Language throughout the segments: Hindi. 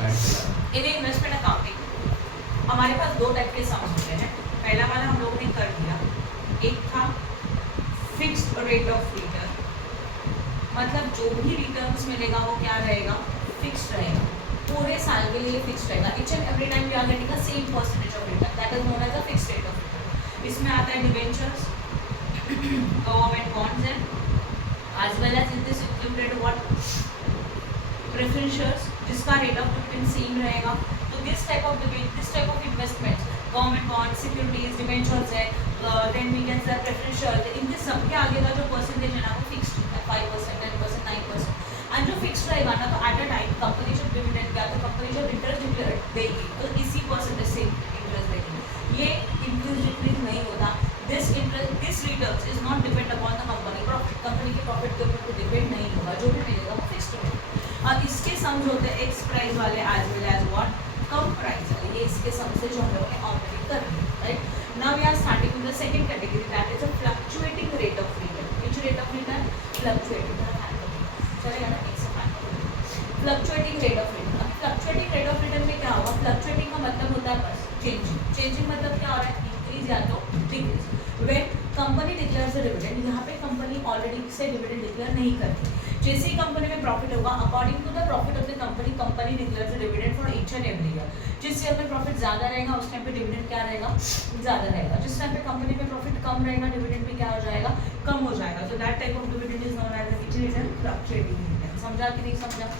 इन इन्वेस्टमेंट अकाउंटिंग हमारे पास दो टाइप के सम्स होते हैं। पहला वाला हम लोगों ने कर दिया, एक था फिक्स्ड रेट ऑफ रिटर्न, मतलब जो भी रिटर्न्स मिलेगा वो क्या रहेगा, फिक्स्ड रहेगा, पूरे साल के लिए फिक्स्ड रहेगा। Each and every time we are getting a same percentage of return, that is known as a fixed rate of return. इसमें आता है debentures, government bonds and as well as in this included what preference shares, जिसका रेट ऑफ रिटर्न सेम रहेगा। तो this type of investment, government bond, securities, debentures है, then we can say preference share, इनके सबके आगे का जो परसेंटेज है ना वो फिक्स्ड है, 5%, 10%, 9%। एंड जो फिक्स्ड रहेगा ना, तो एट अ टाइम कंपनी जब डिविडेंड का, तो कंपनी जब इंटरेस्ट देगी तो इसी परसेंटेज से इंटरेस्ट देगी। ये इंक्रीज डिक्रीज नहीं होता। This returns is not depend upon the company profit, company के प्रॉफिट के ऊपर डिपेंड नहीं होगा, जो भी मिलेगा वो फिक्स्ड रहेगा। और इसके सम्स होते हैं एक्स प्राइस वाले एज वेल एज व्हाट, कम प्राइस वाले। ये इसके सम्स है जो हम लोगों ने ऑलरेडी कर दिए, right. Now we are starting with the second category, that is a fluctuating rate of return. Which rate of return, fluctuating. चलेगा ना, एक से fluctuating rate of return. Fluctuating rate of return में क्या होगा, फ्लक्चुएटिंग का मतलब होता है बस चेंजिंग। चेंजिंग मतलब क्या हो रहा है, इंक्रीज या तो decrease. When company declares a dividend, यहाँ पे कंपनी ऑलरेडी से डिविडेंड डिक्लेयर नहीं करती। जैसे ही कंपनी में प्रॉफिट होगा, according to the profit of the company, company declares a dividend for each and every year. जिस ईयर में प्रॉफिट ज्यादा रहेगा उस टाइम पे डिविडेंड क्या रहेगा, ज्यादा रहेगा। जिस टाइम पे कंपनी में प्रॉफिट कम रहेगा, डिविडेंड भी क्या हो जाएगा, कम हो जाएगा। तो that type of dividend is known as return fluctuating return. समझा कि नहीं समझा?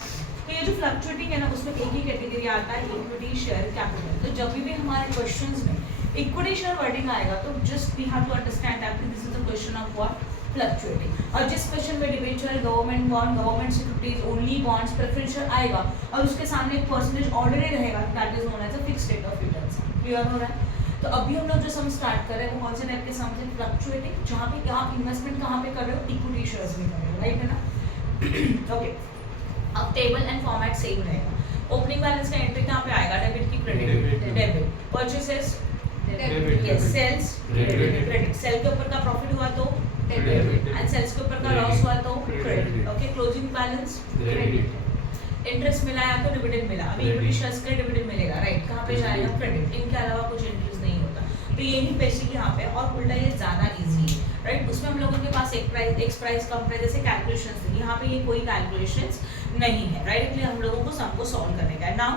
तो ये जो फ्लक्चुएटिंग है ना, उसमें एक ही कैटेगरी आता है, इक्विटी शेयर कैपिटल। तो जब भी हमारे क्वेश्चंस में इक्विटी शेयर वर्डिंग आएगा तो just we have to understand that this is the question of what, fluctuating. और जिस क्वेश्चन में debenture, government bond, government securities, only bonds, preference share आएगा और उसके सामने एक परसेंटेज ऑलरेडी रहेगा, that is known as a fixed rate of return. Clear हो रहा है? तो अभी हम लोग जो सम स्टार्ट कर रहे हैं वो कौन से टाइप के सम है, फ्लक्चुएटिंग, जहाँ पे आप इन्वेस्टमेंट कहाँ पे कर रहे हो, इक्विटी शेयर्स में कर रहे हो, राइट है ना। ओके, अब टेबल एंड फॉर्मेट सेम रहेगा। ओपनिंग बैलेंस का एंट्री कहाँ पे आएगा, डेबिट की credit, debit. Purchases debit, yes, sales credit, sale के ऊपर का प्रॉफिट हुआ तो डेबिट, एंड सेल्स के ऊपर का लॉस हुआ तो credit. Okay, closing balance credit, interest मिला या तो डिविडेंड मिला, अभी इक्विटी शेयर्स का डिविडेंड मिलेगा, राइट, कहाँ पे जाएगा, क्रेडिट। इनके अलावा कुछ इंटरेस्ट नहीं होता। तो यही बेसिक यहाँ पे, और उल्टा ये ज्यादा इजी है, राइट। उसमें हम लोगों के पास एक प्राइस कम प्राइस जैसे कैलकुलेशंस थे, यहाँ पे ये कोई कैलकुलेशंस नहीं है, राइट। इसलिए हम लोगों को सम को सॉल्व करने का है। नाउ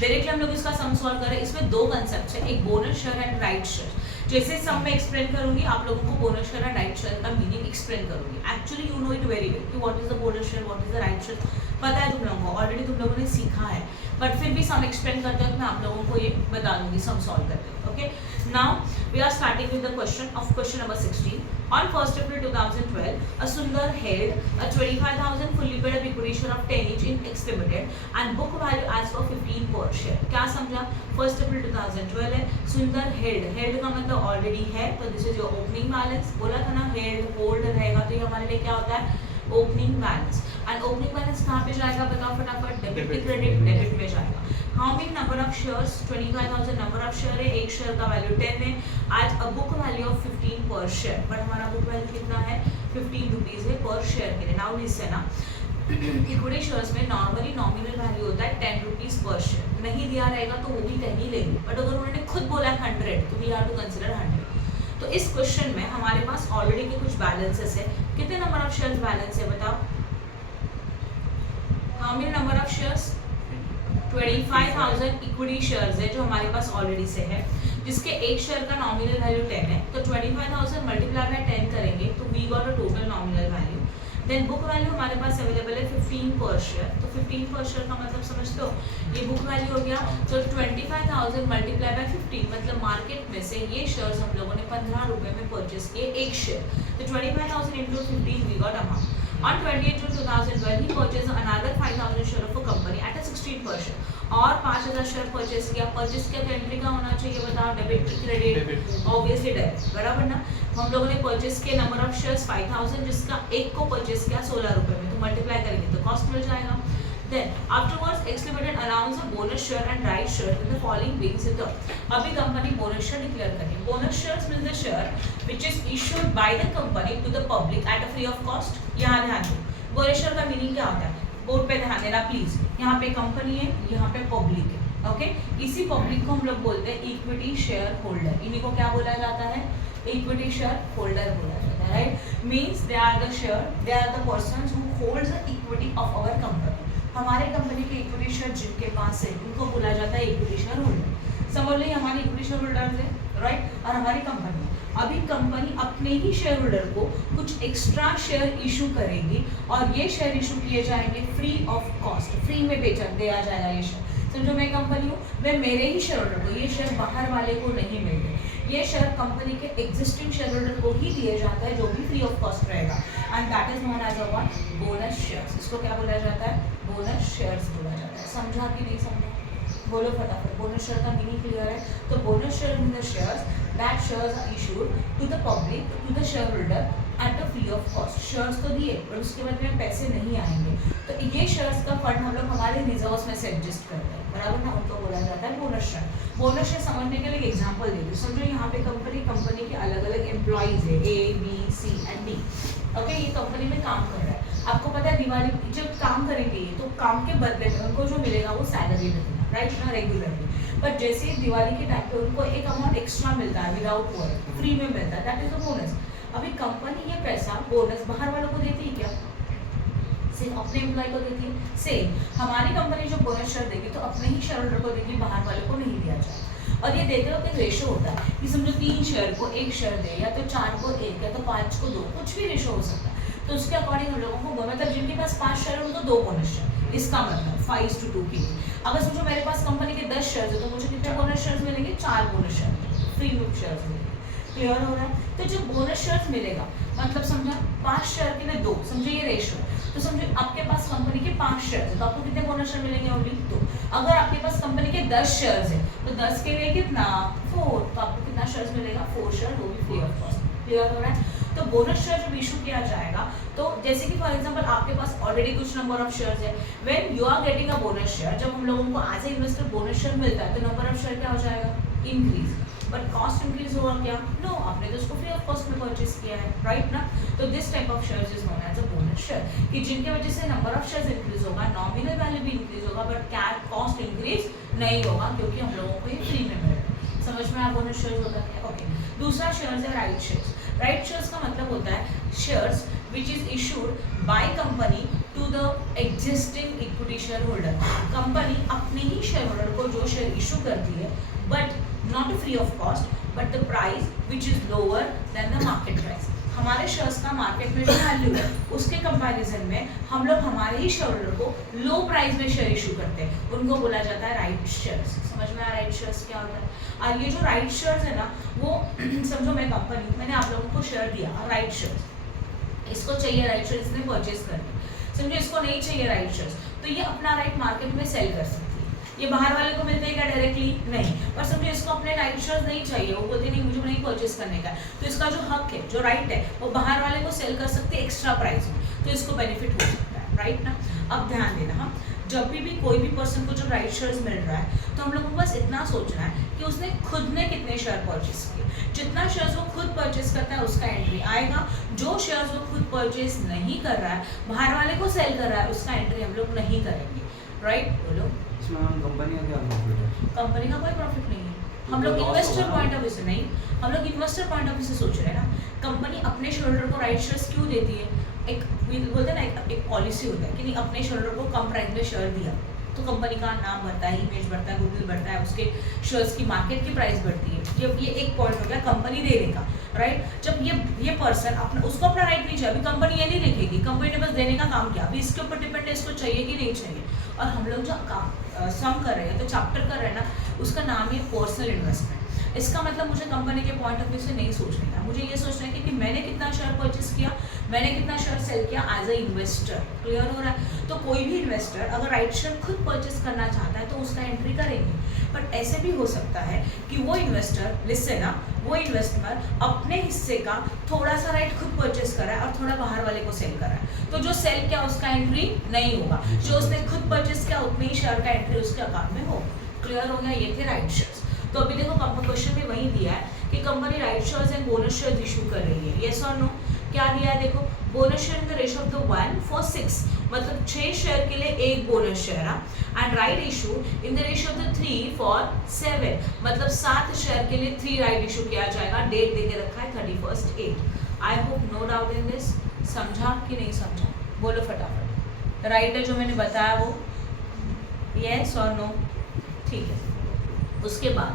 डायरेक्टली हम लोग इसका सम सॉल्व करें। इसमें दो कंसेप्ट है, एक bonus share and right share. जैसे सम में एक्सप्लेन करूंगी, आप लोगों को bonus share and right share का मीनिंग एक्सप्लेन करूंगी। Actually you know it very well कि what is the bonus share, what is the right share, पता है तुम लोगों को, ऑलरेडी तुम लोगों ने सीखा है, बट फिर भी सम एक्सप्लेन करते वक्त मैं आप लोगों को ये बता दूंगी सम सॉल्व करते हुए। Okay, now we are starting with the question number 16. On 1st April 2012, a Sundar held a 25,000 fully paid up equity share of 10 each in X Limited and book value as for 15 per share. क्या समझा? 1st April 2012 है, सुंदर held का मतलब ऑलरेडी है, तो this is your opening balance. बोला था ना held होल्ड रहेगा, तो ये हमारे लिए क्या होता है, opening balance. And opening balance कहाँ पे जाएगा, बताओ फटाफट, डेबिट की क्रेडिट, डेबिट में जाएगा। How many number of shares, 25,000 number of share है, एक शेयर का वैल्यू 10 है, आज अ बुक वैल्यू ऑफ 15 पर शेयर, बट हमारा बुक वैल्यू कितना है, 15 रुपीज है पर शेयर के लिए। नाउ लिसन ना, इक्विटी शेयर्स में नॉर्मली नॉमिनल वैल्यू होता है 10 रुपीज पर शेयर, नहीं दिया रहेगा तो वो भी 10 ही लेंगे, बट अगर उन्होंने खुद बोला 100 तो वी हैव टू कंसीडर 100। तो इस क्वेश्चन में हमारे पास ऑलरेडी के कुछ बैलेंसेस है। कितने नंबर ऑफ शेयर्स बैलेंस है बताओ, how many number of shares, 25,000 equity shares है जो हमारे पास ऑलरेडी से है, जिसके एक शेयर का नॉमिनल वैल्यू 10 है। तो 25,000 मल्टीप्लाई बाय 10 करेंगे तो we got a total nominal value. Then book value हमारे पास अवेलेबल है 15 पर शेयर, तो 15 पर शेयर का मतलब समझते हो, ये बुक वैल्यू हो गया। तो 25,000 मल्टीप्लाई बाय 15 मतलब मार्केट में से ये शेयर्स हम लोगों ने 15 रुपए में परचेस किए एक शेयर, तो 25,000 into 15 we got amount. On 28 June 2012, he purchased another 5,000 share of a company at a 16 per share. और 5,000 शेयर परचेस किया। परचेस किया तो एंट्री का होना चाहिए, बताओ, डेबिट की क्रेडिट, ऑब्वियसली डेबिट, बराबर ना। हम लोगों ने परचेस किए नंबर ऑफ शेयर्स 5,000, जिसका एक को परचेस किया 16 रुपए में, तो मल्टीप्लाई करेंगे तो कॉस्ट मिल जाएगा। Then afterwards, X Limited announced a bonus share and right share in the following weeks in the. अभी कंपनी बोनस शेयर डिक्लेयर करेगी। Bonus shares means the share which is issued by the company to the public at a free of cost। यहाँ ध्यान दो, बोनस शेयर का मीनिंग क्या होता है, बोर्ड पे ध्यान देना प्लीज, यहाँ पे कंपनी है, यहाँ पे पब्लिक है, ओके इसी पब्लिक को हम लोग बोलते हैं इक्विटी शेयर होल्डर, इन्हीं को क्या बोला जाता है, इक्विटी शेयर होल्डर बोला जाता है, right means they are the persons who holds the equity of our company, हमारे कंपनी के इक्विटी शेयर जिनके पास है उनको बोला जाता है इक्विटी शेयर होल्डर। समझ लो हमारे इक्विटी शेयर होल्डर है, राइट, और हमारी कंपनी, अभी कंपनी अपने ही शेयर होल्डर को कुछ एक्स्ट्रा शेयर इशू करेगी और ये शेयर इशू किए जाएंगे फ्री ऑफ कॉस्ट, फ्री में बेचा दिया जाएगा ये शेयर। समझो मैं कंपनी हूँ, मैं मेरे ही शेयर होल्डर को, ये शेयर बाहर वाले को नहीं मिलते, ये शेयर कंपनी के एग्जिस्टिंग शेयर होल्डर को ही दिए जाता है जो भी फ्री ऑफ कॉस्ट रहेगा, and that is known as a what, bonus shares. इसको क्या बोला जाता है, बोनस शेयर्स बोला जाता है। समझा कि नहीं समझा, बोलो फटाफट। बोनस शेयर का मीनिंग क्लियर है? तो bonus share in the shares that shares are issued to the public, to the share holder at the free of cost. Shares तो दिए और उसके बदले में पैसे नहीं आएंगे, तो ये शेयर्स का फंड हम लोग हमारे रिजर्व्स में से एडजस्ट करते हैं, बराबर ना, उनको बोला जाता है बोनस शेयर। बोनस शेयर समझने के लिए एग्जांपल देती हूँ। समझो यहाँ पे कंपनी के अलग अलग एम्प्लॉइज है, A B C and D, okay ये कंपनी में काम कर रहा है। आपको पता है दिवाली जब काम करेंगे ये, तो काम के बदले में उनको जो मिलेगा वो सैलरी मिलेगा, राइट ना, रेगुलरली। बट जैसे दिवाली के टाइम पे उनको एक अमाउंट एक्स्ट्रा मिलता है विदाउट वर्क, फ्री में मिलता है, दैट इज अ बोनस। अभी कंपनी ये पैसा बोनस बाहर वालों को देती है क्या, सिर्फ अपने एम्प्लॉय को देती है? सेम हमारी कंपनी जो बोनस शेयर देगी तो अपने ही शेयर होल्डर को देगी, बाहर वाले को नहीं दिया जाए। और ये देते वक्त एक रेशो होता है कि समझो 3 शेयर को 1 शेयर दे, या तो 4 को 1, या तो 5 को 2, कुछ भी रेशो हो सकता है। तो उसके अकॉर्डिंग हम लोगों को, मतलब जिनके पास 5 शेयर है उनको 2 बोनस शेयर, इसका मतलब 5:2 के लिए। अगर समझो मेरे पास कंपनी के 10 शेयर है तो मुझे कितने बोनस शेयर मिलेंगे, 4 बोनस शेयर, फ्री में शेयर मिलेंगे। क्लियर हो रहा है? तो जो बोनस शेयर मिलेगा मतलब समझा 5 शेयर के लिए 2, समझो ये रेशो है। तो समझो आपके पास कंपनी के 5 शेयर है तो आपको कितने बोनस शेयर मिलेंगे, ओनली 2। अगर आपके पास कंपनी के 10 शेयर है तो 10 के लिए कितना, 4, तो आपको कितना शेयर मिलेगा, 4 शेयर, वो भी फ्री ऑफ कॉस्ट। क्लियर हो रहा है? तो बोनस शेयर जब इशू किया जाएगा तो जैसे कि फॉर एग्जांपल आपके पास ऑलरेडी कुछ नंबर ऑफ शेयर्स है, when you are getting a bonus share, जब हम लोगों को as a investor bonus share मिलता है तो नंबर ऑफ शेयर क्या हो जाएगा, इंक्रीज। बट कॉस्ट इंक्रीज होगा क्या, नो, आपने तो उसको फ्री ऑफ कॉस्ट में परचेज किया है, राइट ना। तो this type of shares is known as a bonus share, कि जिनके वजह से नंबर ऑफ शेयर्स इंक्रीज होगा, नॉमिनल वैल्यू भी इंक्रीज होगा, बट कैश कॉस्ट इंक्रीज नहीं होगा क्योंकि हम लोगों को ये फ्री में मिलेगा। समझ में आया बोनस शेयर्स होता है? ओके। दूसरा शेयर्स है राइट शेयर्स। राइट शेयर्स का मतलब होता है shares which is issued by company to the existing equity share holder. Company अपने ही शेयर होल्डर को जो शेयर इशू करती है, but not free of cost, but the price which is lower than the market price. हमारे शेयर्स का मार्केट में जो वैल्यू है उसके कंपैरिजन में हम लोग हमारे ही शेयर होल्डर को लो प्राइस में शेयर इशू करते हैं, उनको बोला जाता है राइट शेयर्स। समझ में आ राइट शेयर्स क्या होता है? और ये जो राइट शेयर्स है ना, वो समझो मैं कंपनी, मैंने आप लोगों को शेयर दिया राइट शेयर्स, इसको चाहिए राइट शेयर्स, इसने परचेज करना, समझो इसको नहीं चाहिए राइट शेयर्स, तो ये अपना राइट मार्केट में सेल कर सकती है। ये बाहर वाले को मिलते हैं क्या डायरेक्टली? नहीं। पर समझो इसको अपने राइट शेयर्स नहीं चाहिए, वो बोलते नहीं मुझे नहीं परचेज करने का, तो इसका जो हक है, जो राइट है, वो बाहर वाले को सेल कर सकते हैं एक्स्ट्रा प्राइस में, तो इसको बेनिफिट हो सकता है, राइट ना। अब ध्यान देना, हम जब भी कोई भी पर्सन को जब राइट शेयर्स मिल रहा है तो हम लोगों को बस इतना सोचना है कि उसने खुद ने कितने शेयर परचेज किए। जितना शेयर्स वो खुद परचेज करता है उसका एंट्री आएगा, जो शेयर्स वो खुद परचेज नहीं कर रहा है, बाहर वाले को सेल कर रहा है, उसका एंट्री हम लोग नहीं करेंगे, राइट। बोलो इसमें कंपनी का क्या प्रॉफिट है? कंपनी का कोई प्रॉफिट नहीं है, हम लोग इन्वेस्टर पॉइंट ऑफ व्यू से नहीं, हम लोग इन्वेस्टर पॉइंट ऑफ व्यू से सोच रहे हैं ना। कंपनी अपने शेयर होल्डर को राइट शेयर्स क्यों देती है? एक बोलते हैं ना, एक पॉलिसी होता है कि नहीं, अपने शेयर होल्डर को कम प्राइस में शेयर दिया तो कंपनी का नाम बढ़ता है, इमेज बढ़ता है, गुडविल बढ़ता है, उसके शेयर्स की मार्केट की प्राइस बढ़ती है। जब ये एक पॉइंट हो गया कंपनी देने का, राइट। जब ये पर्सन अपना, उसको अपना राइट नहीं चाहिए, अभी कंपनी ये नहीं देखेगी, कंपनी ने बस देने का काम किया, अभी इसके ऊपर डिपेंड है इसको चाहिए कि नहीं चाहिए। और हम लोग जो काम सम कर रहे हैं, तो चैप्टर कर रहे हैं ना, उसका नाम है पर्सनल इन्वेस्टमेंट। इसका मतलब मुझे कंपनी के पॉइंट ऑफ व्यू से नहीं सोचना है, मुझे ये सोचना है कि मैंने कितना शेयर परचेस किया, मैंने कितना शेयर सेल किया एज अ इन्वेस्टर। क्लियर हो रहा है? तो कोई भी इन्वेस्टर अगर राइट शेयर खुद परचेस करना चाहता है तो उसका एंट्री करेंगे। बट ऐसे भी हो सकता है कि वो इन्वेस्टर, लिसन ना, वो इन्वेस्टर अपने हिस्से का थोड़ा सा राइट खुद परचेस कर रहा है और थोड़ा बाहर वाले को सेल कर रहा है, तो जो सेल किया उसका एंट्री नहीं होगा, जो उसने खुद परचेस किया उतने ही शेयर का एंट्री उसके अकाउंट में हो। क्लियर हो गया? ये थे राइट शेयर्स। तो अभी देखो क्वेश्चन में वही दिया है कि company right shares and bonus shares issue कर रही है, यस और नो। क्या दिया है देखो, bonus share in the ratio of the 1 for 6, मतलब 6 शेयर के लिए एक बोनस शेयर है। And right issue in the ratio of the 3 for 7, मतलब 7 शेयर के लिए 3 राइट इशू किया जाएगा। डेट देके रखा है 31st 8। I hope no doubt in this. समझा कि नहीं समझा, बोलो फटाफट। राइट है जो मैंने बताया वो, यस और नो, ठीक है। उसके बाद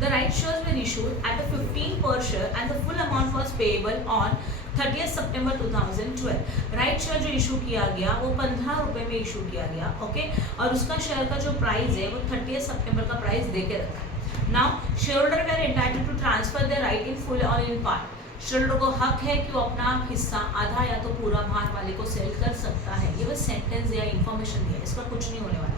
the right shares were issued at a 15 per share and the full amount was payable on 30th September 2012। Right share जो इशू किया गया वो 15 रुपए में इशू किया गया, ओके, और उसका शेयर का जो प्राइस है वो 30 सितंबर का प्राइस देके रखा है। Now shareholder were entitled to transfer their right in full or in part. Shareholder को हक है कि वो अपना हिस्सा आधा या तो पूरा बाहर वाले को सेल कर सकता है। ये बस सेंटेंस या इंफॉर्मेशन दिया, इसका कुछ नहीं होने वाला।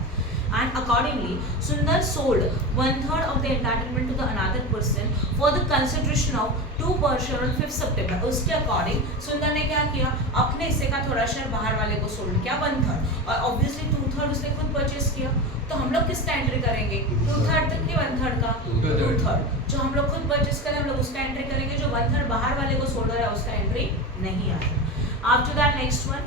And accordingly, Sundar sold 1/3 of the entitlement to the another person for the consideration of 2 per share on 5th September। उसके अकॉर्डिंग सुंदर ने क्या किया, अपने हिस्से का थोड़ा शेयर बाहर वाले को सोल्ड किया 1/3, और ऑब्वियसली 2/3 उसने खुद परचेस किया। तो हम लोग किसका एंट्री करेंगे, 2/3 तक कि 1/3 का, 2/3 जो हम लोग खुद परचेस करें हम लोग उसका एंट्री करेंगे, जो 1/3 बाहर वाले को सोल्ड है उसका एंट्री नहीं आएगा। आफ्टर दैट नेक्स्ट वन,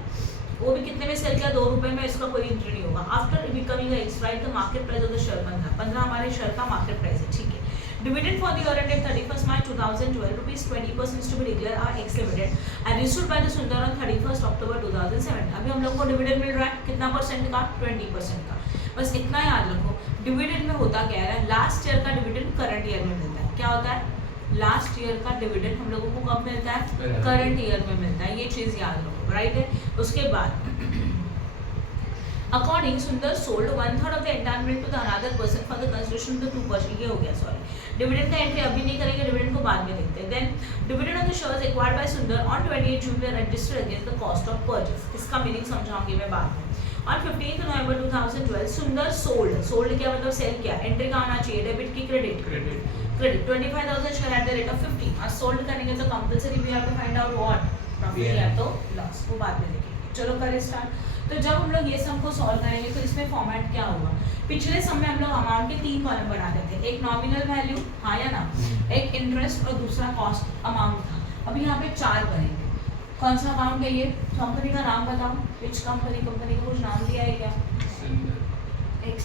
वो भी कितने में सेल किया, 2 रुपए में, इसका कोई एंट्री नहीं होगा। After becoming ex right the market price of the share 15 हमारे शेयर का मार्केट प्राइस है, ठीक है। Dividend for the year ended 31st March 2012 rupees 20% to be declare R X limited and received by the Sundar on 31st October 2007। अभी हम लोग को डिविडेंड मिल रहा है कितना परसेंट का, 20% का। बस इतना याद रखो, डिविडेंड में होता क्या है, लास्ट ईयर का डिविडेंड करंट ईयर में मिलता है। क्या होता है, लास्ट ईयर का डिविडेंड हम लोगों को कब मिलता है, करंट ईयर में मिलता है। ये चीज याद रखो, राइट है। उसके बाद according Sundar sold 1/3 of the entitlement to the another person for the consideration of the 2%। ये हो गया, सॉरी, डिविडेंड का एंट्री अभी नहीं करेंगे, डिविडेंड को बाद में देखते हैं। Then dividend of the shares acquired by Sundar on 28 June were registered against the cost of purchase. इसका मीनिंग समझाऊंगी मैं बाद में। ऑन 15 नवंबर 2012 सुंदर सोल्ड क्या मतलब सेल किया, एंट्री का आना चाहिए डेबिट की credit 25,000 share at the rate of 50। और सोल्ड करेंगे तो compulsory we have to find out what, profit या तो लॉस, वो बाद में देखेंगे। चलो करें स्टार्ट। तो जब हम लोग ये सम को सॉल्व करेंगे तो इसमें फॉर्मेट क्या होगा, पिछले सम में हम लोग अमाउंट के 3 कॉलम बनाते थे, एक नॉमिनल वैल्यू, हाँ या ना, एक इंटरेस्ट और दूसरा कॉस्ट अमाउंट था। अब यहाँ पे 4 बनेंगे। कौन सा अमाउंट है ये, कंपनी का नाम बताओ, विच कंपनी का कुछ नाम दिया है क्या, एक्स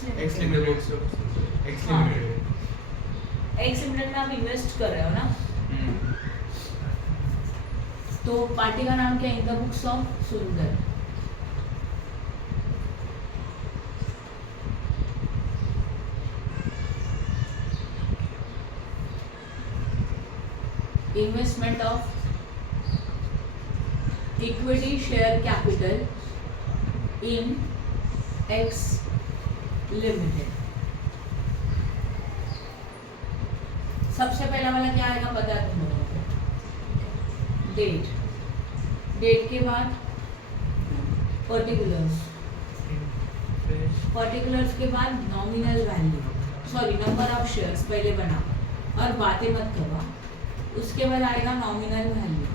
लिमिटेड में आप इन्वेस्ट कर रहे हो ना, तो पार्टी का नाम क्या है, इन द बुक्स ऑफ सुंदर। Investment of equity share capital in x limited. सबसे पहला वाला क्या आएगा पता है तुम लोगों को, डेट के बाद पर्टिकुलर्स के बाद nominal value, sorry number of shares पहले बना और बातें मत करवा। उसके बाद आएगा नॉमिनल वैल्यू,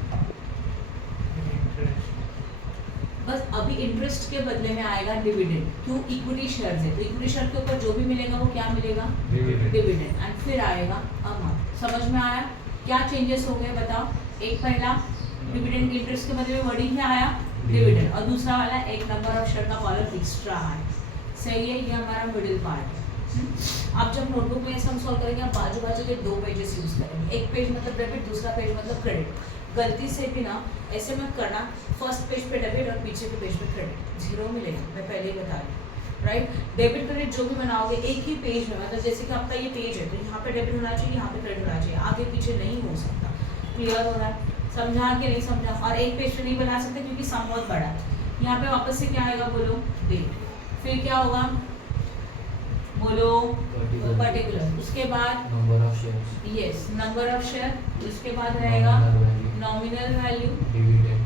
बस अभी इंटरेस्ट के बदले में आएगा डिविडेंड। क्यों, इक्विटी शेयर्स है तो इक्विटी शेयर के ऊपर जो भी मिलेगा वो क्या मिलेगा, डिविडेंड। एंड फिर आएगा अमाउंट। समझ में आया क्या चेंजेस हो गए बताओ। एक पहला डिविडेंड के इंटरेस्ट के बदले में वर्डिंग में आया डिविडेंड, और दूसरा वाला एक नंबर ऑफ शेयर का कॉलम एक्स्ट्रा है। सही है, ये हमारा मिडिल पार्ट है। आप जब नोटबुक में सम सॉल्व करेंगे आप बाजू बाजू के 2 पेजेस यूज करेंगे, एक पेज मतलब डेबिट, दूसरा पेज मतलब क्रेडिट। गलती से भी ना ऐसे मत करना, फर्स्ट पेज पे डेबिट और पीछे के पेज पे क्रेडिट, 0 मिलेगा, मैं पहले ही बता रही। राइट, डेबिट क्रेडिट जो भी बनाओगे एक ही पेज में, मतलब जैसे कि आपका ये पेज है तो यहाँ पे डेबिट होना चाहिए, यहाँ पे क्रेडिट होना चाहिए, आगे पीछे नहीं हो सकता। क्लियर हो रहा है, समझा कि नहीं समझा। और एक पेज पे नहीं बना सकते क्योंकि सम बहुत बड़ा है। यहाँ पे वापस से क्या आएगा बोलो, डेट, फिर क्या होगा बोलो, पर्टिकुलर, उसके बाद number of shares, yes number of share, उसके बाद रहेगा नॉमिनल वैल्यू, डिविडेंड,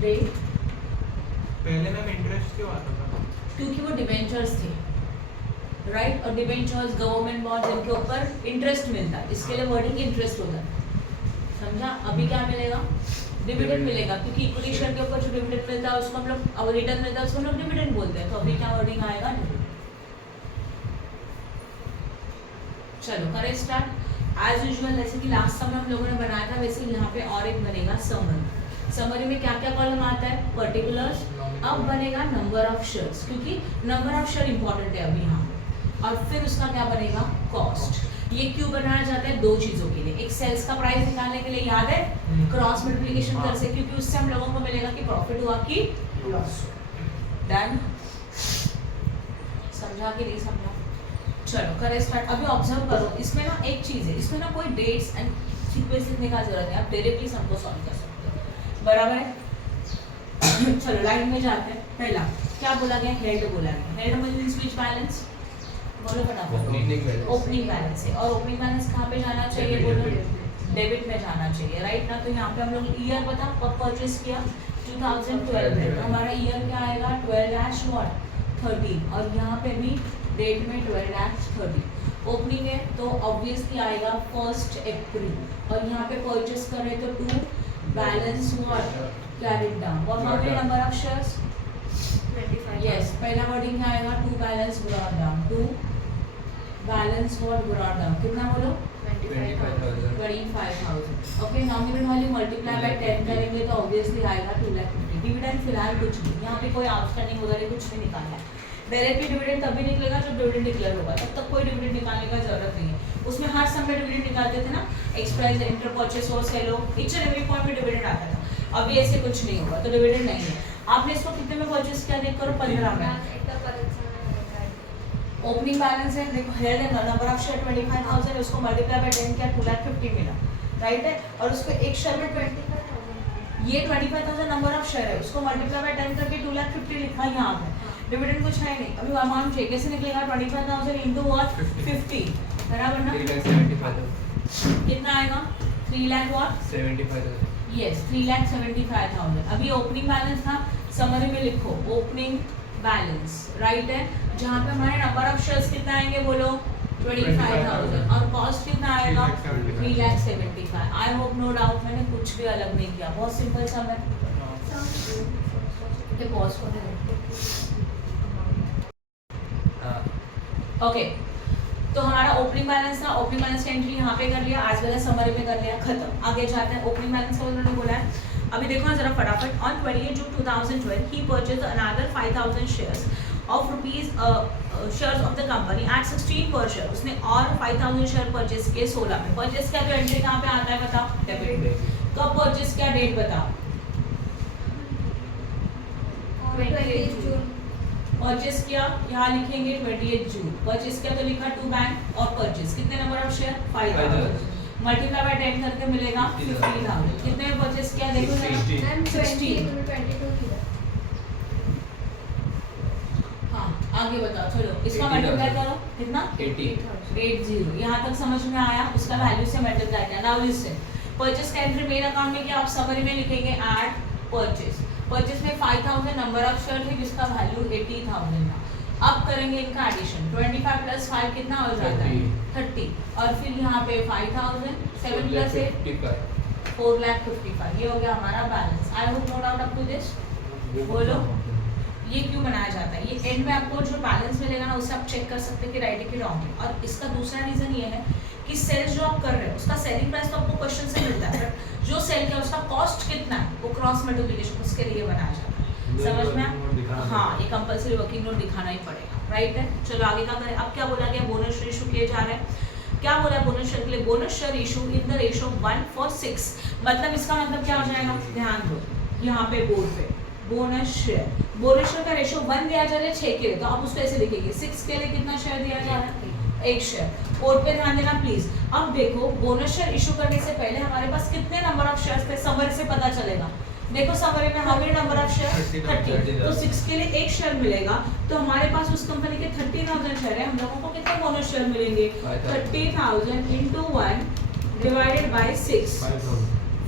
डेट। पहले मैम इंटरेस्ट क्यों आता था, क्योंकि वो डिबेंचर्स थे, राइट, और डिबेंचर्स गवर्नमेंट बॉन्ड्स इनके ऊपर इंटरेस्ट मिलता है, इसके लिए वर्डिंग इंटरेस्ट होता है। समझा। अभी क्या मिलेगा, डिविडेंड मिलेगा, क्योंकि इक्विटी शेयर के ऊपर जो डिविडेंड मिलता है उसको हम लोग, और रिटर्न मिलता है उसको हम लोग डिविडेंड बोलते हैं। तो अभी क्या वर्डिंग आएगा, डिविडेंड। चलो करें स्टार्ट। एज यूजुअल जैसे कि लास्ट समय हम लोगों ने बनाया था वैसे यहाँ पे और एक बनेगा समरी। समरी में क्या क्या कॉलम आता है, पर्टिकुलर्स, अब बनेगा नंबर ऑफ शेयर्स क्योंकि नंबर ऑफ शेयर इंपॉर्टेंट है अभी यहाँ पे, और फिर उसका क्या बनेगा, कॉस्ट। ये क्यों बनाया जाता है, दो चीजों के लिए, एक सेल्स का प्राइस निकालने के लिए, याद है क्रॉस मल्टीप्लिकेशन कर से, क्योंकि उससे हम लोगों को मिलेगा कि प्रॉफिट हुआ कि लॉस। डन, समझा कि नहीं समझा? चलो करें स्टार्ट। अभी ऑब्जर्व करो, इसमें ना एक चीज है, इसमें ना कोई डेट्स एंड सीक्वेंस लिखने का जरूरत है, आप डायरेक्टली सबको सॉल्व कर सकते हो, बराबर है। चलो लाइन में जाते हैं। पहला क्या बोला गया, हेड बोला गया। हेड मींस व्हिच बैलेंस, बोलो फटाफट। ओपनिंग बैलेंस है, और ओपनिंग बैलेंस कहाँ पे जाना चाहिए, बोलो डेबिट में जाना चाहिए, राइट ना। तो यहाँ पे हम लोग ईयर बता कब परचेस किया, 2012 में, तो हमारा ईयर क्या आएगा, 12/13, और यहाँ पे भी डेट में 12/13। ओपनिंग है तो ऑब्वियसली आएगा 1 अप्रैल, और यहाँ पे परचेस कर रहे तो 2 बैलेंस व्हाट कैरिड डाउन, और how many number of shares, 25। Yes, पहला वर्डिंग क्या आएगा, 2 balance brought down, 2 balance what brought down, कितना बोलो, 25,000। Okay, nominal value multiply by 10 करेंगे तो ऑब्वियसली आएगा 2,50,000। डिविडेंड फिलहाल कुछ नहीं, यहाँ पे कोई आउटस्टैंडिंग वगैरह कुछ नहीं निकालना है। डायरेक्टली डिविडेंड तभी निकलेगा जब डिविडेंड डिक्लेयर होगा, तब तक कोई डिविडेंड निकालने का जरूरत नहीं है। उसमें हर सम में डिविडेंड निकालते थे ना, एक्सप्राइज, इंटर परचेस और सेल हो, ईच एंड एवरी पॉइंट में डिविडेंड आता था। अभी ऐसे कुछ नहीं होगा, तो डिविडेंड नहीं है। आपने इसको कितने में परचेस किया, देख करो 15 में। ओपनिंग बैलेंस है, देखो हेड है, नंबर ऑफ शेयर 25,000, उसको मल्टीप्लाई बाय 10 किया 2,50,000 मिला, राइट है। और उसको एक शेयर में 25,000, ये 25,000 नंबर ऑफ शेयर है, उसको मल्टीप्लाई बाय 10 करके 2,50,000 लिखा यहाँ पे। डिविडेंड कुछ है नहीं, अभी अमाउंट चाहिए, कैसे निकलेगा, 25,000 इंटू व्हाट 50, बराबर ना, कितना आएगा, 3 लाख व्हाट 75,000। यस, 3,75,000। अभी ओपनिंग बैलेंस था, समरी में लिखो ओपनिंग बैलेंस, राइट है, जहाँ पे हमारे नंबर ऑफ शेयर्स कितना आएंगे, बोलो 25,000, और कॉस्ट कितना आएगा 3,75,000। आई होप नो डाउट, मैंने कुछ भी अलग नहीं किया, बहुत सिंपल सा। मैं पॉज कर दे। ओके, तो हमारा ओपनिंग बैलेंस था, ओपनिंग बैलेंस की एंट्री यहाँ पे कर लिया, आज वाला समरी में कर लिया, खत्म। आगे जाते हैं, ओपनिंग बैलेंस का उन्होंने बोला है, अभी देखो ना जरा फटाफट। On 28 June 2012 he purchase another 5,000 shares of rupees shares of the company at 16 पर शेयर। उसने और 5,000 शेयर परचेज किए 16 में। परचेज क्या, तो एंट्री कहाँ पे आता है बताओ, डेबिट। तो अब परचेज क्या, डेट बताओ, 28 जून। परचेस किया, यहाँ लिखेंगे 28 जून। परचेस किया तो लिखा 2 बैंक, और परचेस कितने number of share 5,000, multiply by 10 करके मिलेगा 15,000। कितने में परचेस किया, देखो जरा, 22 हाँ आगे बताओ, चलो इसका मल्टीप्लाई करो, कितना 80। यहाँ तक समझ में आया, उसका वैल्यू से मल्टीप्लाई किया। नाउ लिसन, परचेस का एंट्री मेन अकाउंट में किया, आप समरी में लिखेंगे ऐड परचेस। परचेस में 5,000 नंबर ऑफ शेयर थे जिसका वैल्यू 80,000 था। अब करेंगे इनका एडिशन, 25 प्लस 5 कितना हो जाता है 30, और फिर यहाँ पे 5,000 7 प्लस 8 4,55,000। ये हो गया हमारा balance. I hope no doubt up to this. बोलो ये क्यों बनाया जाता है, ये एंड में आपको जो बैलेंस मिलेगा ना उससे आप चेक कर सकते हैं कि राइट है कि रॉन्ग है। और इसका दूसरा रीजन ये है कि सेल्स जो आप कर रहे हो उसका सेलिंग प्राइस तो आपको क्वेश्चन से मिलता है, बट जो सेल किया उसका कॉस्ट कितना है वो क्रॉस मल्टीप्लिकेशन उसके लिए बनाया जाता है। समझ में? हाँ, ये कंपलसरी वर्किंग नोट दिखाना ही पड़ेगा, राइट है। चलो आगे क्या करें, अब क्या बोला गया, बोनस शेयर इशू किए जा रहे हैं। क्या बोला है बोनस शेयर के लिए, bonus share issue in the ratio 1:6। मतलब इसका मतलब क्या हो जाएगा, ध्यान दो यहाँ पे बोर्ड पे, बोनस शेयर का रेशियो 1 दिया जा रहा है 6 के लिए, तो आप उसको ऐसे लिखेंगे 6 के लिए कितना शेयर दिया जा रहा है, 1 शेयर। कोड पे ध्यान देना प्लीज। अब देखो बोनस शेयर इशू करने से पहले हमारे पास कितने नंबर ऑफ शेयर्स थे, समरी से पता चलेगा। देखो समरी में how many number of share 30, तो 6 के लिए 1 शेयर मिलेगा, तो हमारे पास उस कंपनी के 30,000 शेयर है, हम लोगों को कितने बोनस शेयर मिलेंगे 30,000 into 1 divided by 6।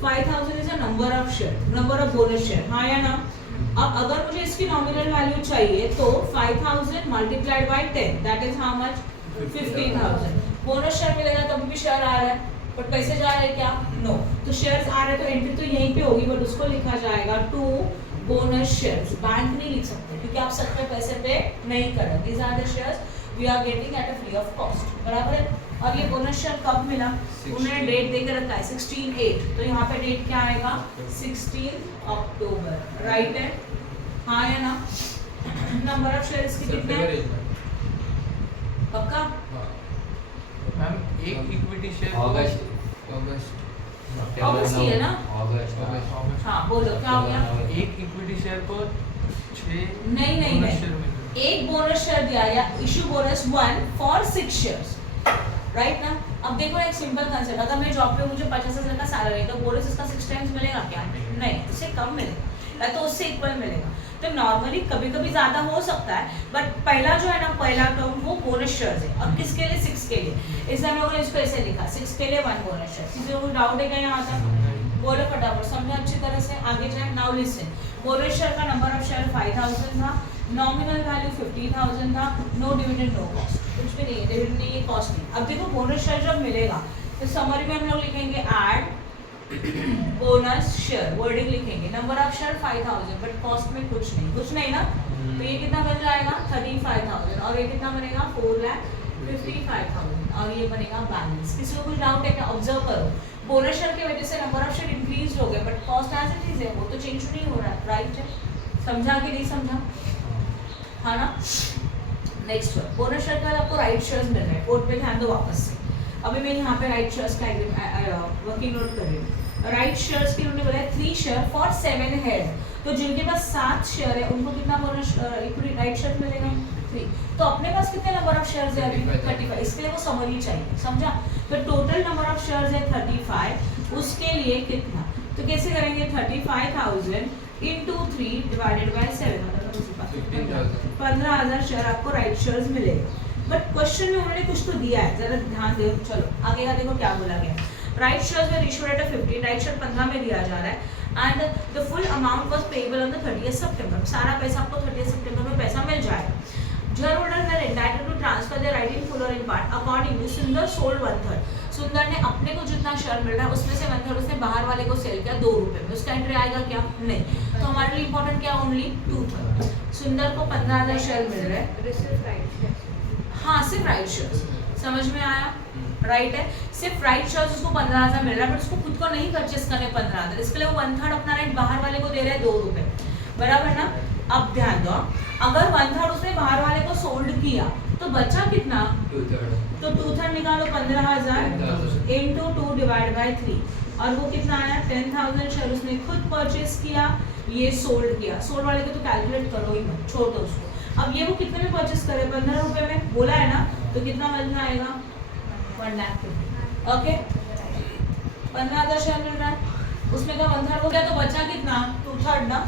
5,000 is a number of share, number of bonus share, हाँ या ना। अब अगर मुझे इसकी नॉमिनल वैल्यू चाहिए तो 5,000 multiplied by 10 that is how much 50,000। Bonus share मिलेगा तो अभी भी शेयर आ रहा है, बट पैसे जा रहे हैं क्या, नो। तो शेयर्स आ रहे हैं तो एंट्री तो यहीं पे होगी, बट उसको लिखा जाएगा टू बोनस शेयर्स। बैंक नहीं लिख सकते क्योंकि आप सच में पैसे पे नहीं कर रहे। These are the shares we are getting at a free of cost, बराबर है। और ये बोनस शेयर कब मिला, उन्होंने डेट देकर रखा है 16/8, तो यहाँ पे डेट क्या आएगा 16 अक्टूबर, राइट है, हाँ या ना। नंबर ऑफ शेयर्स की कितने हैं? पक्का? मैम एक इक्विटी शेयर अगस्त ऑगस्ट की है ना? अगस्त हाँ बोलो क्या हो गया? एक इक्विटी शेयर को 6 नहीं नहीं बोनस नहीं, शेयर मिले। एक बोनस शेयर दिया या issue bonus 1 for 6 shares, right ना। अब देखो एक सिंपल कंसेप्ट, अगर मैं जॉब पे मुझे 50,000 का सैलरी है तो बोनस इसका 6 टाइम्स मिलेगा क्या? नहीं, उससे कम मिलेगा या तो उससे इक्वल मिलेगा। तो नॉर्मली कभी कभी ज्यादा हो सकता है, बट पहला जो है ना, पहला टर्म वो बोनस शेयर्स है। और किसके लिए? 6 के लिए। इसलिए हम लोगों ने इसको ऐसे लिखा 6 के लिए 1 बोनस शेयर। किसी को डाउट है क्या यहाँ तक? बोलो फटाफट, समझो अच्छी तरह से, आगे जाए। नाउ लिसन, बोनस शेयर का नंबर ऑफ शेयर 5000 था, नॉमिनल वैल्यू 50,000 था, नो डिविडेंड नो कॉस्ट, कुछ भी नहीं है, डिविडेंड नहीं है, कॉस्ट नहीं। अब देखो बोनस शेयर जब मिलेगा तो समरी में हम लोग लिखेंगे ऐड बोनस शेयर, वर्डिंग लिखेंगे, number of share 5000, but cost में कुछ नहीं ना। तो ये कितना बन जाएगा 35,000, और ये कितना बनेगा 4,55,000, और ये बनेगा बैलेंस। किसी को कुछ डाउट है क्या? ऑब्जर्व करो, बोनस शेयर की वजह से नंबर ऑफ शेयर इंक्रीज हो गए, but cost as it is है, वो तो चेंज नहीं हो रहा है, राइट है। समझा कि नहीं समझा? हाँ ना। नेक्स्ट वन, बोनस शेयर के बाद आपको राइट शेयर्स मिल रहे हैं, कोड पे ध्यान दो वापस से। अभी मैं यहाँ पे राइट शेयर्स का वर्किंग नोट कर रही हूँ। राइट शेयर्स की उन्होंने बोला 3 शेयर फॉर 7 हेड, तो जिनके पास 7 शेयर है उनको कितना बोनस राइट शेयर मिलेगा? 3। तो अपने पास कितने नंबर ऑफ शेयर्स है अभी? 35। इसके लिए वो समरी चाहिए, समझा? तो टोटल नंबर ऑफ शेयर्स है 35, उसके लिए कितना? तो कैसे करेंगे? 35,000 into 3 डिवाइडेड बाय 7, 15,000 शेयर आपको राइट शेयर्स मिलेगा। बट क्वेश्चन में उन्होंने कुछ तो दिया है, जरा ध्यान दो। चलो आगे का देखो क्या बोला गया। राइट शेयर्स में इशूड एट 15, राइट शेयर 15 में दिया जा रहा है, and the full amount was payable on the 30th सितंबर। सारा पैसा आपको 30th सितंबर में पैसा मिल जाएगा। Shareholders were entitled to transfer their right in full or in part. Accordingly, सुंदर sold 1/3. सुंदर ने अपने को जितना शेयर मिल रहा है उसमें से 1/3 उसने बाहर वाले को सेल किया 2 रुपए में। उसका एंट्री आएगा क्या? नहीं। तो हमारे लिए इंपॉर्टेंट क्या? ओनली 2/3। सुंदर को 15,000 शेयर मिल रहे हैं। हाँ, सिर्फ राइट शेयर्स, समझ में आया? राइट है, सिर्फ राइट शेयर्स उसको 15,000 मिल रहा है, बट उसको खुद को नहीं परचेस करने 15,000, इसके लिए वो 1/3 अपना राइट बाहर वाले को दे रहा है 2 रुपए, बराबर ना। अब ध्यान दो, अगर 1/3 उसने बाहर वाले को सोल्ड किया तो बचा कितना? 2/3, तो 2/3 निकालो, 15,000 into 2 डिवाइड बाय 3, और वो कितना आया? 10,000 शेयर उसने खुद परचेस किया, ये सोल्ड किया। सोल्ड वाले को तो कैलकुलेट करो ही मत, छोड़ दो उसको। अब ये वो कितने में परचेस करे? 15 रुपए में बोला है ना, तो कितना बन जाएगा? 1 लाख। ओके, 15,000 शेयर मिल रहा है, उसमें का 1/3 हो गया, तो बचा कितना? 2/3 ना।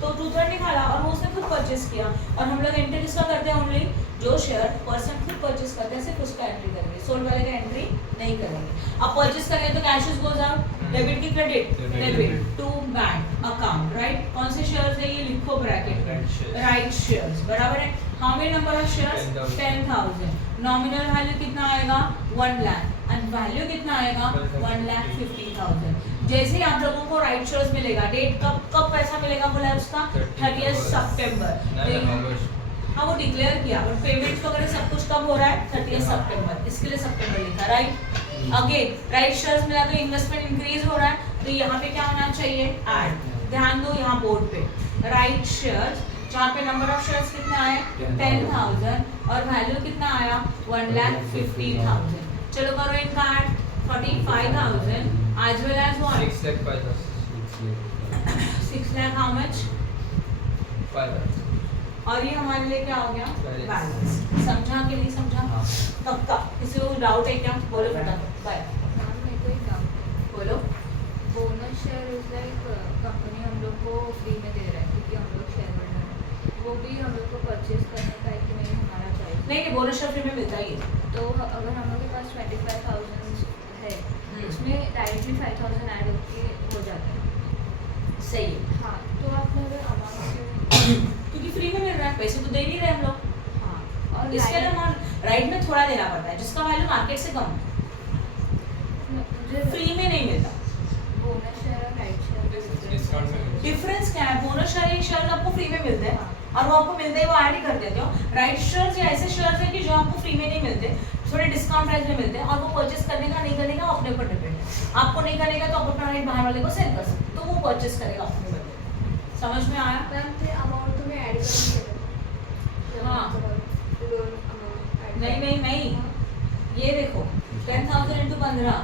तो 2/3 निकाला और वो उसने खुद परचेस किया। और हम लोग एंट्री किसका करते हैं? ओनली जो शेयर पर्सन खुद परचेस करते हैं सिर्फ उसका एंट्री करेंगे, सोल्ड वाले का एंट्री नहीं करेंगे। अब परचेस करेंगे तो कैश गोज आउट, डेबिट की credit, debit to bank account, right. कौन से शेयर्स है ये? लिखो ब्रैकेट में, राइट शेयर्स, बराबर है। How many number of shares? 10,000। Nominal value कितना आएगा? 1 लाख, एंड वैल्यू कितना आएगा? 1,50,000। जैसे ही आप लोगों को राइट शेयर्स मिलेगा, डेट कब पैसा मिलेगा बोला है उसका? 30th सितंबर। हाँ, वो डिक्लेयर किया, बट पेमेंट वगैरह सब कुछ कब हो रहा है? 30th सितंबर, इसके लिए सितंबर लिखा, राइट। अगेन राइट शेयर्स मिला तो इन्वेस्टमेंट इंक्रीज हो रहा है, तो यहाँ पे क्या होना चाहिए? ऐड। ध्यान दो यहाँ बोर्ड पे, राइट शेयर्स, जहाँ पे नंबर ऑफ शेयर्स कितना आया? 10,000, और वैल्यू कितना आया? 1,50,000। चलो करो इनका add, 45,000 as well as what? 6 lakh 5,000. 6 lakh how much? 5,000. और ये हमारे लिए क्या हो गया? Balance. बैलेंस। समझा कि नहीं समझा? हाँ। पक्का? किसी को डाउट है क्या? बोलो फटाफट, बाय। बोलो। Bonus share is like company हम लोग को फ्री में दे रहा है क्योंकि हम लोग शेयर होल्डर हैं, वो भी हम लोग को परचेज करने का है कि नहीं हमारा चाहिए। नहीं, बोनस शेयर फ्री में मिलता ही है। तो अगर हम लोग के पास 25,000 है, उसमें डायरेक्टली 5,000 ऐड हो जाता है। सही है। हाँ, तो आपने अगर अमाउंट क्योंकि फ्री में मिल रहा है, पैसे तो दे नहीं रहे हम लोग। हाँ, और इसके अलावा राइट में थोड़ा देना पड़ता है, जिसका वैल्यू मार्केट से कम है, मुझे फ्री में नहीं मिलता। बोनस शेयर और राइट शेयर डिस्काउंट में डिफरेंस क्या है? बोनस शेयर एक शेयर आपको फ्री में मिलता है, और वो आपको मिलते ही वो ऐड ही कर देते हो। राइट शेयर्स या ऐसे शेयर्स है कि जो आपको फ्री में नहीं मिलते, थोड़े डिस्काउंट प्राइस में मिलते हैं, और वो परचेस करने का नहीं करने का अपने ऊपर डिपेंड है। आपको नहीं करने का तो आप अपना राइट बाहर वाले को सेल कर सकते, तो वो परचेस करेगा अपने बदले। समझ में आया? मैम ते अमाउंट तुम्हें ऐड करेंगे। हाँ। नहीं, ये देखो 10,000 इंटू 15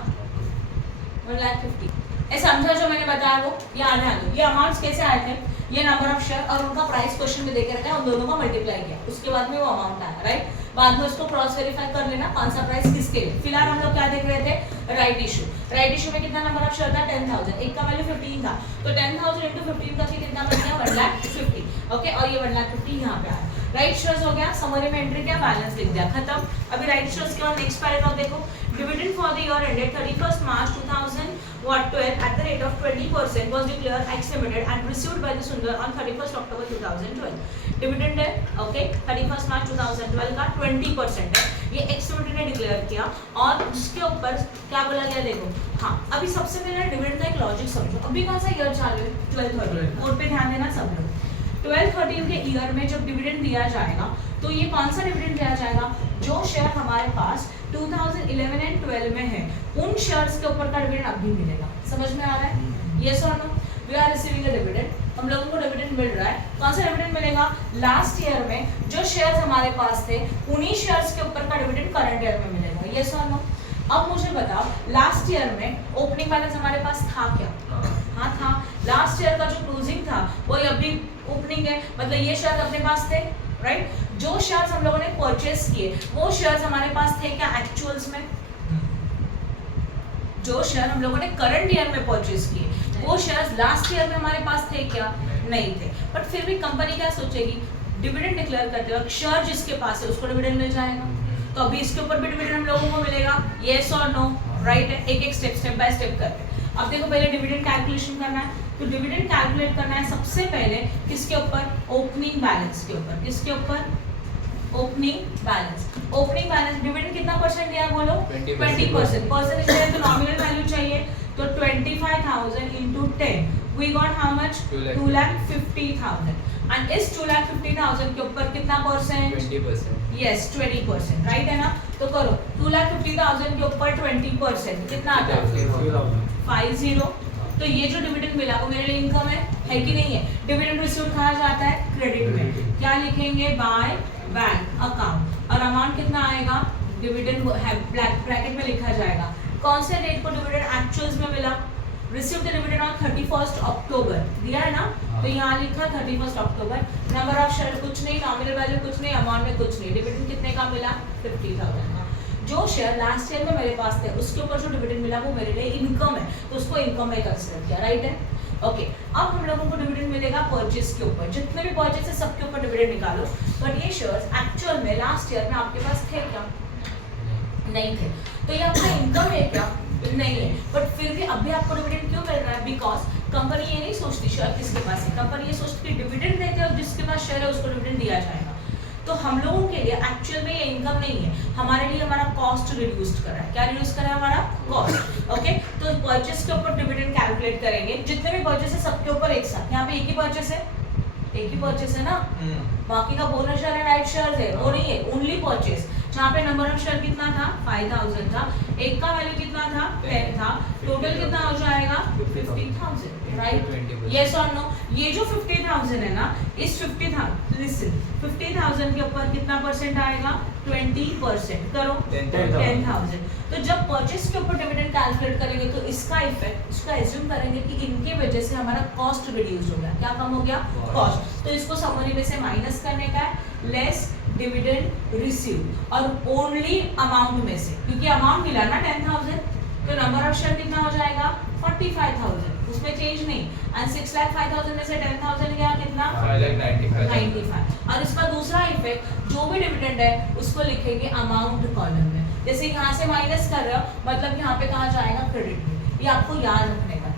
1,50,000। ये समझा जो मैंने बताया वो, ये आने आने ये अमाउंट्स कैसे आए थे, ये नंबर ऑफ शेयर और उनका प्राइस क्वेश्चन में देके रखा है, उन दोनों का मल्टीप्लाई किया, उसके बाद में वो अमाउंट आया, राइट। बाद में उसको क्रॉस वेरीफाई कर लेना कौन सा प्राइस किसके लिए। फिलहाल हम लोग क्या देख रहे थे, राइट इशू में कितना नंबर ऑफ शेयर था 10,000, एक का वैल्यू 15 था, तो 10,000 इंटू 15 का कितना बन गया 1,50,000। ओके, और ये 1,50,000 यहाँ पे आया। राइट शेयर्स हो गया, समरी में एंट्री किया, बैलेंस लिख दिया, खत्म। अभी राइट शेयर्स के बाद नेक्स्ट पैराग्राफ देखो, dividend for the year ended 31st March 2012 at the rate of 20% was declared ex limited and received by the Sundar on 31st October 2012। Dividend है ओके 31st March 2012 का 20% है, ये ex limited ने डिक्लेयर किया, और उसके ऊपर क्या बोला गया देखो। हाँ, अभी सबसे पहले डिविडेंड का एक लॉजिक समझो। अभी कौन सा ईयर चालू है, 12-13, बोर्ड पे ध्यान देना सब लोग। 12-13 के ईयर में जब डिविडेंड दिया जाएगा तो ये कौन सा डिविडेंड दिया जाएगा, जो शेयर हमारे पास 2011 एंड 12 में है उन शेयर्स के ऊपर का डिविडेंड अभी मिलेगा। समझ में आ रहा है? यस और no? We are receiving a dividend, हम लोगों को डिविडेंड मिल रहा है। कौन सा डिविडेंड मिलेगा, लास्ट ईयर में जो शेयर्स हमारे पास थे उन्हीं शेयर्स के ऊपर का डिविडेंड करंट ईयर में मिलेगा। यस और नो? अब मुझे बताओ लास्ट ईयर में ओपनिंग बैलेंस हमारे पास था क्या? हाँ था। लास्ट ईयर का जो क्लोजिंग था वो अभी ओपनिंग है, मतलब ये शेयर अपने पास थे, राइट। जो शेयर्स हम लोगों ने परचेस किए वो शेयर्स हमारे पास थे क्या एक्चुअल्स में? जो शेयर हम लोगों ने करंट ईयर में परचेस किए वो शेयर्स लास्ट ईयर में हमारे पास थे क्या? नहीं थे। बट फिर भी कंपनी क्या सोचेगी, डिविडेंड डिक्लेयर करते वक्त शेयर जिसके पास है उसको डिविडेंड मिल जाएगा, तो अभी इसके ऊपर भी डिविडेंड हम लोगों को मिलेगा। यस और नो? राइट है। एक एक स्टेप बाय स्टेप करते हैं। अब देखो पहले डिविडेंड कैलकुलेशन करना है, तो डिविडेंड कैलकुलेट करना है सबसे पहले किसके ऊपर, ओपनिंग बैलेंस के ऊपर। किसके ऊपर? Opening balance. Opening balance dividend कितना परसेंट दिया है बोलो? 20%। परसेंटेज है तो नॉमिनल वैल्यू चाहिए, तो 25,000 into 10 we got how much? 2,50,000। And इस 2,50,000 के ऊपर कितना परसेंट? 20%। यस 20%, राइट है ना। तो करो 2,50,000 के ऊपर 20% कितना आता है? 50। तो ये जो डिविडेंड मिला वो मेरे लिए इनकम है कि नहीं है? डिविडेंड रिसीव्ड कहा जाता है क्रेडिट में, क्या लिखेंगे? By bank account. और अमाउंट कितना आएगा? डिविडेंड ब्लैक ब्रैकेट में लिखा जाएगा। कौन से डेट को डिविडेंड एक्चुअल्स में मिला? Receive the dividend on 31st October दिया है ना, तो यहाँ लिखा 31st October। Number of share कुछ नहीं, नॉमिनल वैल्यू कुछ नहीं, अमाउंट में कुछ नहीं। डिविडेंड कितने का मिला? 50,000 का। जो शेयर लास्ट ईयर में मेरे पास थे उसके ऊपर जो डिविडेंड मिला वो मेरे लिए इनकम है, तो उसको इनकम में कंसीडर किया, राइट है। ओके, अब हम लोगों को डिविडेंड मिलेगा परचेस के ऊपर। जितने भी परचेस है सबके ऊपर डिविडेंड निकालो। बट ये शेयर्स एक्चुअल में लास्ट ईयर में आपके पास थे क्या? नहीं थे। तो ये आपका इनकम है क्या? नहीं है। बट फिर भी अभी आपको डिविडेंड क्यों मिल रहा है? बिकॉज कंपनी ये नहीं सोचती शेयर किसके पास है, कंपनी ये सोचती है डिविडेंड देते हैं और जिसके पास शेयर है उसको डिविडेंड दिया जाएगा। तो हम लोगों के लिए एक्चुअल में ये इनकम नहीं है, हमारे लिए हमारा कॉस्ट रिड्यूस कर रहा है। क्या रिड्यूस कर रहा है? हमारा कॉस्ट। ओके, तो परचेस के ऊपर डिविडेंड कैलकुलेट करेंगे। जितने भी परचेस है सबके ऊपर एक साथ। यहाँ पे एक ही परचेस है, एक ही परचेस है ना, बाकी का बोनस शेयर है, राइट शेयर है, वो नहीं है, ओनली परचेस। जहाँ पे नंबर ऑफ शेयर कितना था? 5,000 था, एक का वैल्यू कितना था? 10 था, टोटल कितना हो जाएगा? 50,000, राइट। यस और नो? ये जो 50,000 है ना, इस 50,000 के ऊपर कितना परसेंट आएगा? 20%। करो 10,000। तो जब परचेस के ऊपर डिविडेंड कैलकुलेट करेंगे तो इसका इफेक्ट, इसका एज्यूम करेंगे कि इनके वजह से हमारा कॉस्ट रिड्यूस हो गया। क्या कम हो गया? कॉस्ट। तो इसको समरी में से माइनस करने का है, लेस डिविडेंड रिसीव और ओनली अमाउंट में से, क्योंकि अमाउंट मिला ना 10,000, तो नंबर ऑफ शेयर कितना हो जाएगा? 45,000, उसमें चेंज नहीं। एंड 6,05,000 में से 10,000 गया कितना? 5,95। और इसका दूसरा इफेक्ट, जो भी डिविडेंड है उसको लिखेंगे अमाउंट कॉलम में। जैसे यहाँ से माइनस कर रहे हो, मतलब यहाँ पे कहाँ जाएगा? क्रेडिट में। ये आपको याद रखने का।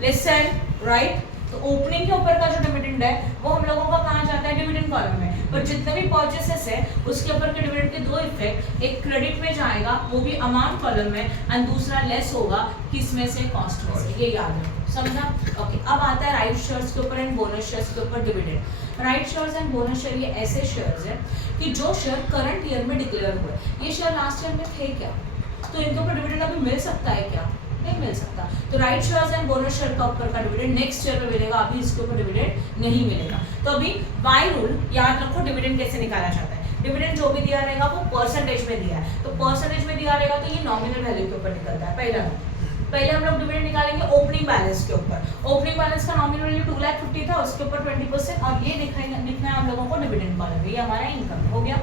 Listen, right. तो ओपनिंग के ऊपर का जो डिविडेंड है वो हम लोगों का कहाँ जाता है? डिविडेंड कॉलम में। पर जितने भी परचेसेस है उसके ऊपर के डिविडेंड के दो इफेक्ट, एक क्रेडिट में जाएगा वो भी अमाउंट कॉलम में, एंड दूसरा लेस होगा किसमें से? कॉस्ट में से। ये याद रखो, समझा? ओके, अब आता है राइट शेयर्स के ऊपर एंड बोनस शेयर्स के ऊपर dividend. Right shares and bonus share ये ऐसे शेयर्स हैं कि जो शेयर करंट ईयर में डिक्लेयर हुए। ये शेयर लास्ट ईयर में थे क्या, तो इनके ऊपर डिविडेंड अभी मिल सकता है क्या, नहीं मिल सकता। तो right shares and bonus share का ऊपर का डिविडेंड नेक्स्ट ईयर में मिलेगा, अभी इसके ऊपर डिविडेंड नहीं मिलेगा। तो अभी बाय रूल याद रखो डिविडेंड कैसे निकाला जाता है। डिविडेंड जो भी दिया रहेगा वो परसेंटेज में दिया है, तो परसेंटेज में दिया रहेगा तो ये नॉमिनल वैल्यू के ऊपर निकलता है। पहले हम लोग डिविडेंड निकालेंगे ओपनिंग बैलेंस के ऊपर। ओपनिंग बैलेंस का नॉमिनल वैल्यू 2,50,000 था, उसके ऊपर 20% और ये दिखना है हम लोगों को डिविडेंड कॉलम, ये हमारा इनकम हो गया।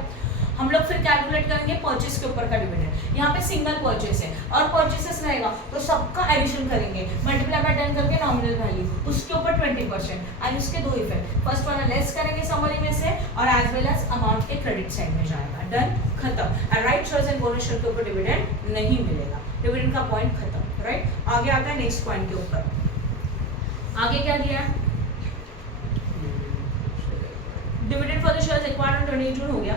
हम लोग फिर कैलकुलेट करेंगे परचेस के ऊपर का डिविडेंड। यहाँ पे सिंगल परचेस है और परचेसेस रहेगा तो सबका एडिशन करेंगे, मल्टीप्लाई बाय 10 करके नॉमिनल वैल्यू, उसके ऊपर 20% एंड उसके दो इफेक्ट, फर्स्ट वाला लेस करेंगे समरी में से और एज वेल एज अमाउंट के क्रेडिट साइड में जाएगा। डन, खत्म। And right shares and bonus share के ऊपर डिविडेंड नहीं मिलेगा, डिविडेंड का पॉइंट खत्म। राइट, आगे आता है नेक्स्ट पॉइंट के ऊपर। आगे क्या दिया है, dividend for the shares acquired on 28 June हो गया।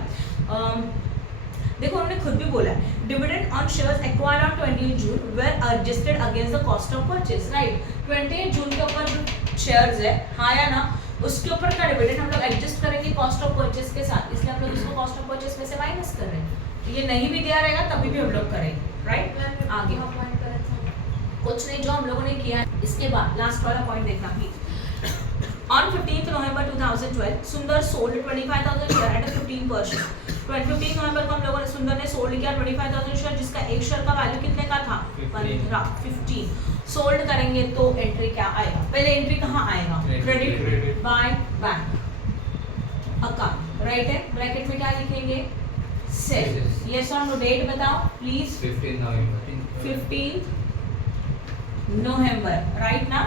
देखो उन्होंने खुद भी बोला है dividend on shares acquired on 28 June were adjusted against the cost of purchase. Right, 28 जून के ऊपर जो शेयर्स है, हाँ या ना, उसके ऊपर का डिविडेंड हम लोग एडजस्ट करेंगे कॉस्ट ऑफ परचेज के साथ, इसलिए हम लोग इसको कॉस्ट ऑफ परचेज में से माइनस कर रहे हैं। तो ये नहीं भी दिया रहेगा तभी भी हम लोग करेंगे। राइट, आगे कुछ नहीं जो हम लोगों ने किया है। इसके बाद लास्ट वाला पॉइंट देखना please. On 15th November 2012, Sundar sold 25,000 share eight 15%। 15 नवंबर को हम लोगों ने सुंदर ने सोल्ड किया 25,000 शेयर, जिसका एक शेयर का वैल्यू कितने का था, 15। सोल्ड करेंगे तो एंट्री क्या आएगा, पहले एंट्री कहाँ आएगा, credit by bank account. Right है, ब्रैकेट में क्या लिखेंगे, सेल। यस और नो, डेट बताओ प्लीज। 15 नवंबर, राइट ना।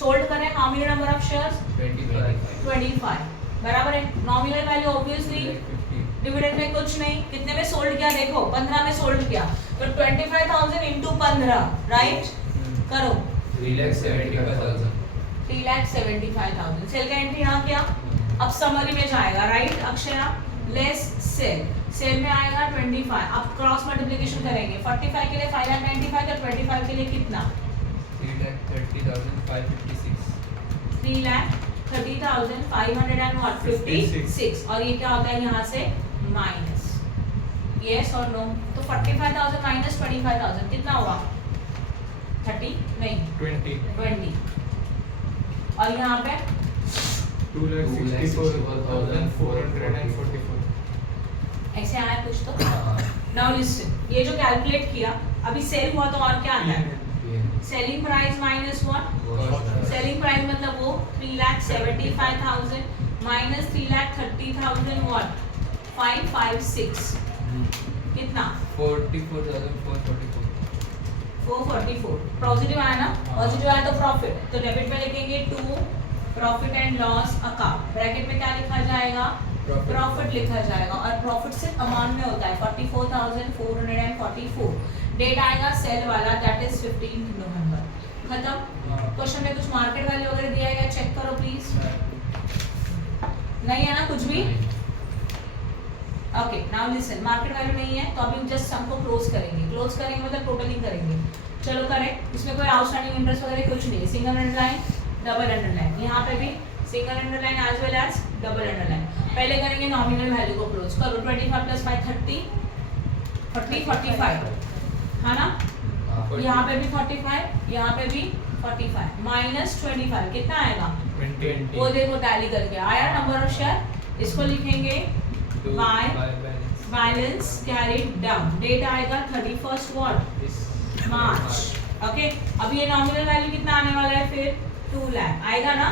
सोल्ड करें, नॉमिनल नंबर ऑफ शेयर्स 25, बराबर है। नॉमिनल वैल्यू ऑब्वियसली डिविडेंड में कुछ नहीं, कितने में सोल्ड किया देखो, 15 में सोल्ड किया तो 25,000 इंटू 15, राइट करो 3,75,000। 3,75,000 सेल का एंट्री यहाँ किया। अब समरी में जाएगा, राइट अक्षया, लेस सेल, सेल में आएगा 25। अब क्रॉस मल्टीप्लिकेशन करेंगे, 45 के लिए 5,95 और 25 के लिए कितना, 3,30,556 और ये क्या होता है यहाँ से माइनस। यस और नो, तो 45,000 माइनस 25,000 कितना हुआ, 30 नहीं 20 और यहाँ पे 2,64,444। ऐसे आया कुछ तो। नाउ लिसन, ये जो कैलकुलेट किया अभी सेल हुआ तो और क्या आता है, selling price minus what, selling price मतलब वो 3,75,000 माइनस 3,30,000 व्हाट 556 कितना 444। पॉजिटिव आया ना, पॉजिटिव आया तो प्रॉफिट, तो डेबिट में लिखेंगे to profit and loss account, bracket में क्या लिखा जाएगा, प्रॉफिट लिखा जाएगा और प्रॉफिट सिर्फ अमाउंट में होता है 44,444। डेट आएगा सेल वाला, दैट इज 15 नवंबर। खत्म। क्वेश्चन में कुछ मार्केट वैल्यू वगैरह दिया गया, चेक करो प्लीज। नहीं है ना कुछ भी, okay. Now listen, market value नहीं है तो अभी जस्ट हमको क्लोज करेंगे, क्लोज करेंगे मतलब टोटलिंग करेंगे। चलो करेक्ट, इसमें कोई आउटस्टैंडिंग इंटरेस्ट वगैरह कुछ नहीं है। सिंगल अंडरलाइन, डबल अंडरलाइन, यहाँ पे भी single underline as well as double underline. पहले करेंगे नॉमिनल वैल्यू को क्लोज करो, 25 प्लस 5 30 45 है ना, यहाँ पे भी 45, यहाँ पे भी 45 माइनस 25 कितना आएगा, 20। वो देखो टैली करके आया नंबर ऑफ शेयर, इसको लिखेंगे by balance carried down. Date आएगा 31 व्हाट मार्च। ओके, अब ये नॉमिनल वैल्यू कितना आने वाला है फिर 2 लाख आएगा ना,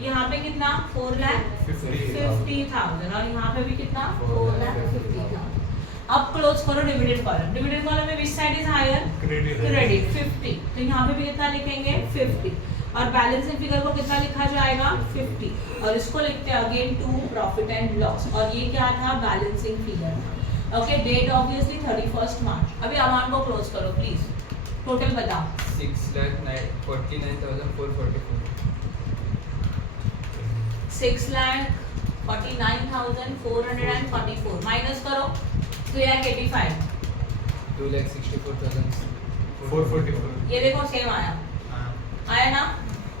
यहाँ पे कितना 4,50,000 और यहाँ पे भी कितना 4,50,000। अब क्लोज करो डिविडेंड कॉलम, डिविडेंड कॉलम में which side is higher, credit 50, तो यहाँ पे भी कितना लिखेंगे 50 और बैलेंसिंग फिगर को कितना लिखा जाएगा 50 और इसको लिखते हैं again to profit and loss और ये क्या था balancing figure. Okay, date obviously 31 March. अभी अमाउंट को क्लोज करो प्लीज, टोटल बताओ 6,49,444। 6,49,444 माइनस करो 3,85, 2,64,444। ये देखो सेम आया, आया ना,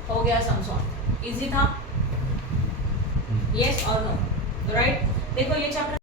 हो गया सम सॉल्व, इजी था। येस और नो, राइट। देखो ये चैप्टर